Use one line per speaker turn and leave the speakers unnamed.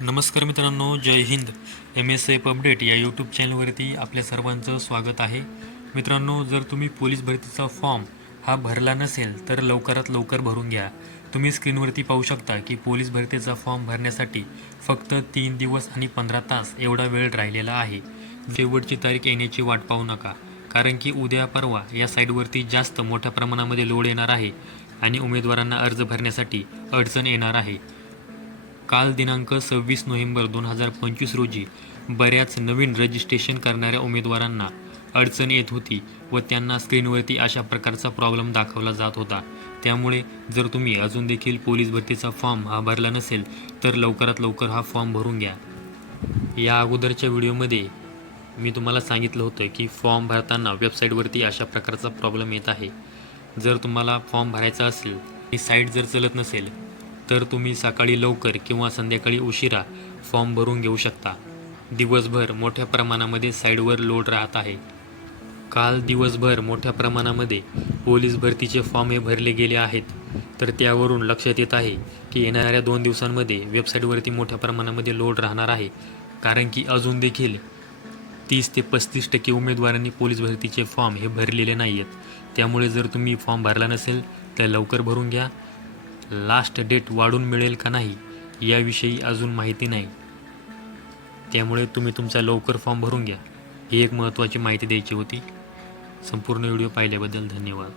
नमस्कार मित्रांनो जय हिंद. एम एस एफ अपडेट या यूट्यूब चॅनलवरती आपल्या सर्वांचं स्वागत आहे. मित्रांनो जर तुम्ही पोलीस भरतीचा फॉर्म हा भरला नसेल तर लवकरात लवकर भरून घ्या. तुम्ही स्क्रीनवरती पाहू शकता की पोलीस भरतीचा फॉर्म भरण्यासाठी फक्त तीन दिवस आणि पंधरा तास एवढा वेळ राहिलेला आहे. शेवटची तारीख येण्याची वाट पाहू नका कारण की उद्या परवा या साईटवरती जास्त मोठ्या प्रमाणामध्ये लोड येणार आहे आणि उमेदवारांना अर्ज भरण्यासाठी अडचण येणार आहे. काल दिनांक सव्वीस नोव्हेंबर दोन हजार पंचवीस रोजी बऱ्याच नवीन रजिस्ट्रेशन करणाऱ्या उमेदवारांना अडचण येत होती व त्यांना स्क्रीनवरती अशा प्रकारचा प्रॉब्लेम दाखवला जात होता. त्यामुळे जर तुम्ही अजून देखील पोलीस भरतीचा फॉर्म हा भरला नसेल तर लवकरात लवकर हा फॉर्म भरून घ्या. या अगोदरच्या व्हिडिओमध्ये मी तुम्हाला सांगितलं होतं की फॉर्म भरताना वेबसाईटवरती अशा प्रकारचा प्रॉब्लेम येत आहे. जर तुम्हाला फॉर्म भरायचा असेल आणि साईट जर चलत नसेल तर तुम्ही सकाळी लवकर किंवा संध्याकाळी उशिरा फॉर्म भरून घेऊ शकता. दिवसभर मोठ्या प्रमाणामध्ये साईडवर लोड राहत आहे. काल दिवसभर मोठ्या प्रमाणामध्ये पोलीस भरतीचे फॉर्म हे भरले गेले आहेत. तर त्यावरून लक्षात येत आहे की येणाऱ्या दोन दिवसांमध्ये वेबसाईटवरती मोठ्या प्रमाणामध्ये लोड राहणार आहे. कारण की अजून देखील तीस ते पस्तीस टक्के उमेदवारांनी पोलीस भरतीचे फॉर्म हे भरलेले नाही आहेत त्यामुळे जर तुम्ही फॉर्म भरला नसेल तर लवकर भरून घ्या. लास्ट डेट वाढून मिळेल का नाही याविषयी अजून माहिती नाही. त्यामुळे तुम्ही तुमचा लवकर फॉर्म भरून घ्या. ही एक महत्त्वाची माहिती द्यायची होती. संपूर्ण व्हिडिओ पाहिल्याबद्दल धन्यवाद.